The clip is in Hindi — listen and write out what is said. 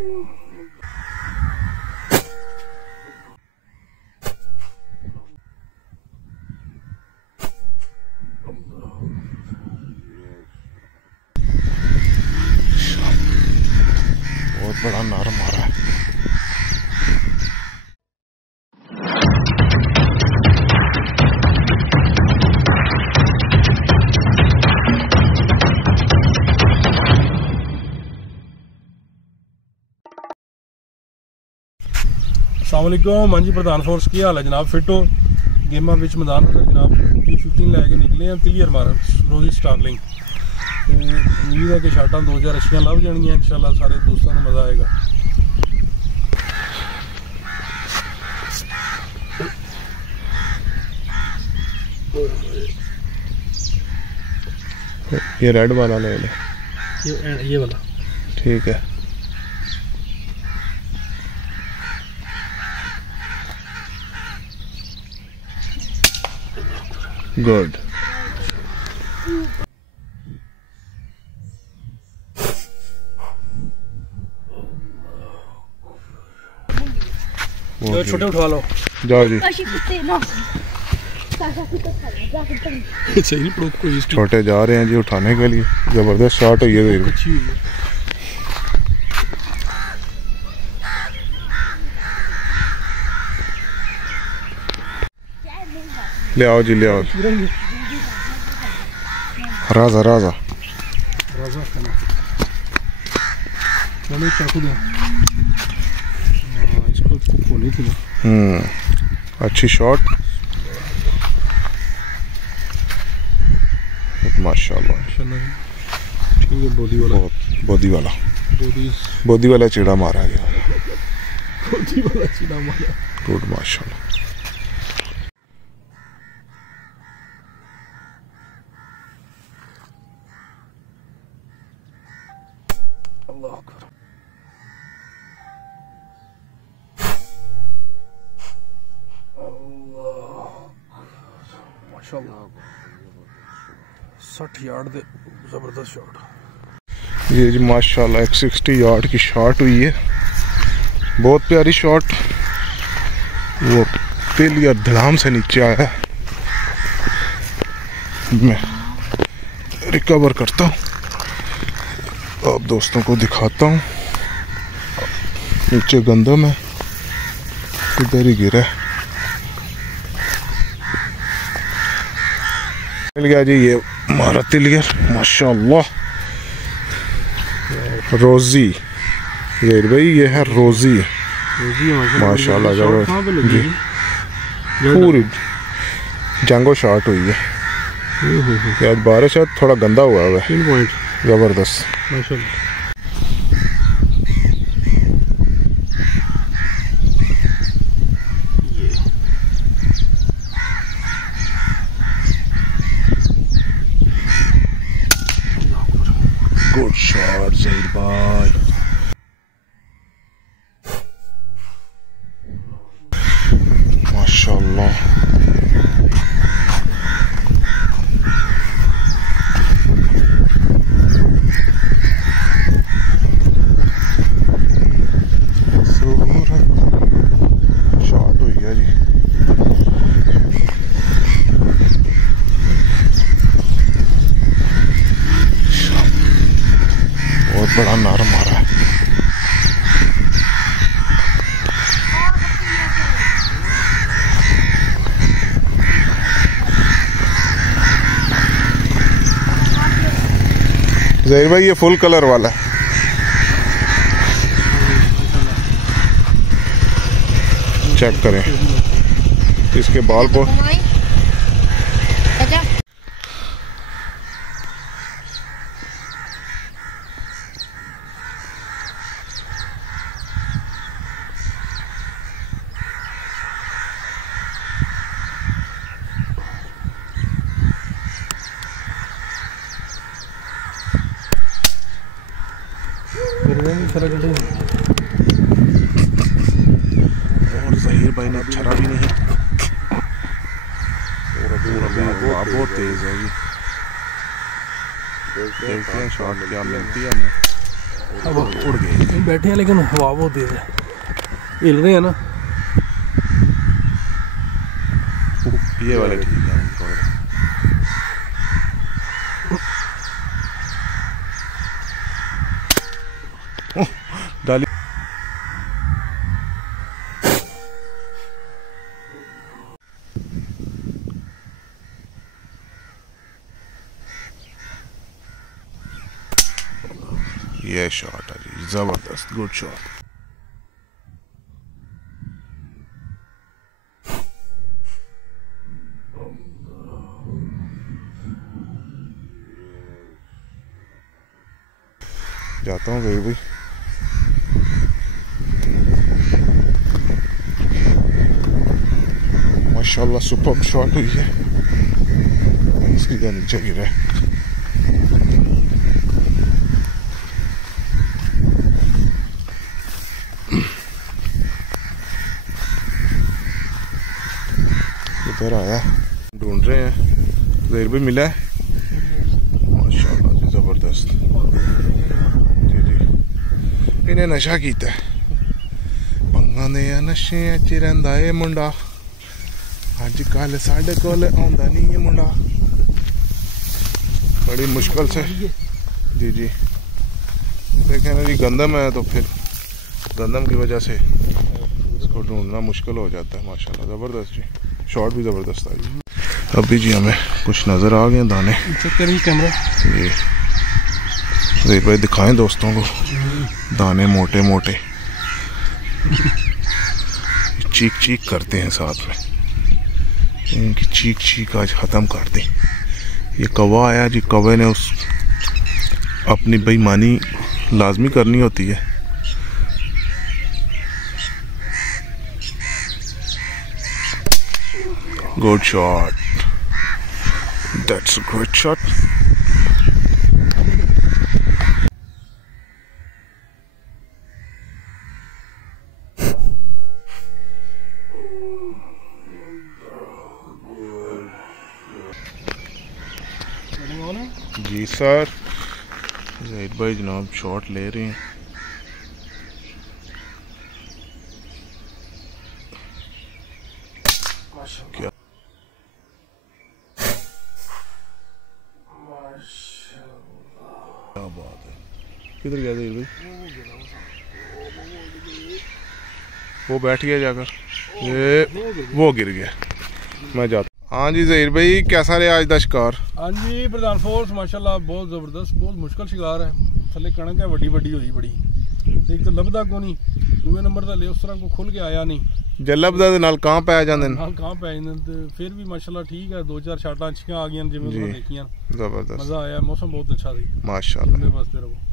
बहुत बड़ा नारा मारा है। अस्सलामुअलैकुम। हाँ जी, प्रधान फोर्स की हाल है जनाब? फिट हो? गेमा बिच मैदान जनाब P15 लैके निकले हैं क्लियर मारन रोजी स्टारलिंग। उम्मीद है कि शाटा 2000 अच्छियाँ लभ जानियां इंशाल्लाह। सारे दोस्तों को मज़ा आएगा। ये रेड वाला ले ले, ये वाला ठीक है। गुड। छोटे उठवा लो। जाओ जी। छोटे जा रहे हैं जी उठाने के लिए। जबरदस्त शॉट हुई है। अच्छी हुई है। ले आओ जी, ले आओ। राजा राजा राजा मैंने चाकू दिया। इसको खोली थी ना। अच्छी शॉट माशाल्लाह। ठीक है। बोदी वाला चिड़ा मारा गया। बोदी वाला चिड़ा मारा। गुड माशाल्लाह। अल्लाह अकबर। माशाल्लाह 60 यार्ड दे जबरदस्त शॉट। ये जी माशाल्लाह 160 यार्ड की शॉट हुई है। बहुत प्यारी शॉट। वो पिलियर धड़ाम से नीचे आया है। मैं रिकवर करता हूँ, अब दोस्तों को दिखाता हूँ। नीचे गंदम है, इधर ही गिरा है। मिल गया जी ये हमारा तिलियर माशाल्लाह। रोजी ये भाई, ये है रोजी माशाल्लाह। जी पूरी जंगो शॉट हुई है। आज बारिश है, थोड़ा गंदा हुआ है। जबरदस्त माशाल्लाह। गुड शॉट ज़हीर भाई। माशाल्लाह। शॉट हुई है जी। बहुत बड़ा नारा मारा है। ज़हीर भाई ये फुल कलर वाला है। चेक करें इसके बाल को। और ज़हीर भाई ने छरा भी नहीं। हवा बहुत तेज है जी। देखते हैं शॉट क्या मिलती है हमें। अब उड़ गई। बैठे हैं लेकिन हवा बहुत तेज है, हिल रहे हैं ना। ये वाले ठीक है थोड़े। डाली ये शॉट है जी, जबरदस्त, गुड शॉट। जाता हूँ भाई। माशाल्लाह सुपर शॉट हुई है, सीधा नीचे गिरा है। इधर आया, ढूंढ रहे हैं, देर भी मिला है। माशाल्लाह जी जबरदस्त जी जी। इन्हें नशा कीता है, पंगा दे नशे च रहिंदा है मुंडा, अजकल साढ़े कोल आंदा नहीं है मुंडा। बड़ी मुश्किल से जी जी देखें ना जी, गंदम है तो फिर गंदम की वजह से इसको ढूंढना मुश्किल हो जाता है। माशाल्लाह ज़बरदस्त जी, शॉट भी ज़बरदस्त आई। अभी जी हमें कुछ नज़र आ गए दाने, चेक करिए कैमरा जी देख भाई, दिखाएं दोस्तों को दाने मोटे मोटे चीख चीख करते हैं साथ में, इनकी चीख चीख आज ख़त्म कर दी। ये कौवा आया जी, कौवे ने उस अपनी बेईमानी लाजमी करनी होती है। Good shot, that's a good shot. जी सर, ज़हीर भाई जनाब शॉट ले रहे हैं। क्या बात है, किधर गया ज़हीर भाई? वो बैठ गया जाकर, ये वो गिर गया। मैं जाता। हाँ जी ज़हीर भाई, कैसा रहा आज का शिकार? हाँ जी प्रधान फोर्स माशाल्लाह बहुत ज़बरदस्त, बहुत मुश्किल शिकार है। थले कणक है वड्डी वड्डी हुई बड़ी, एक तो लभदा को नहीं, दूसरे नंबर तो ले उस तरह को खुल के आया नहीं। जे लभदा दे नाल कां पै जांदे ने, नाल कां पै जांदे ते फिर भी माशाल्लाह ठीक है, 2-4 शाटां अच्छियां आ गईयां जिवें तुसीं देखियां। जबरदस्त, मज़ा आया, मौसम बहुत अच्छा सी माशाल्लाह। बसते रहो।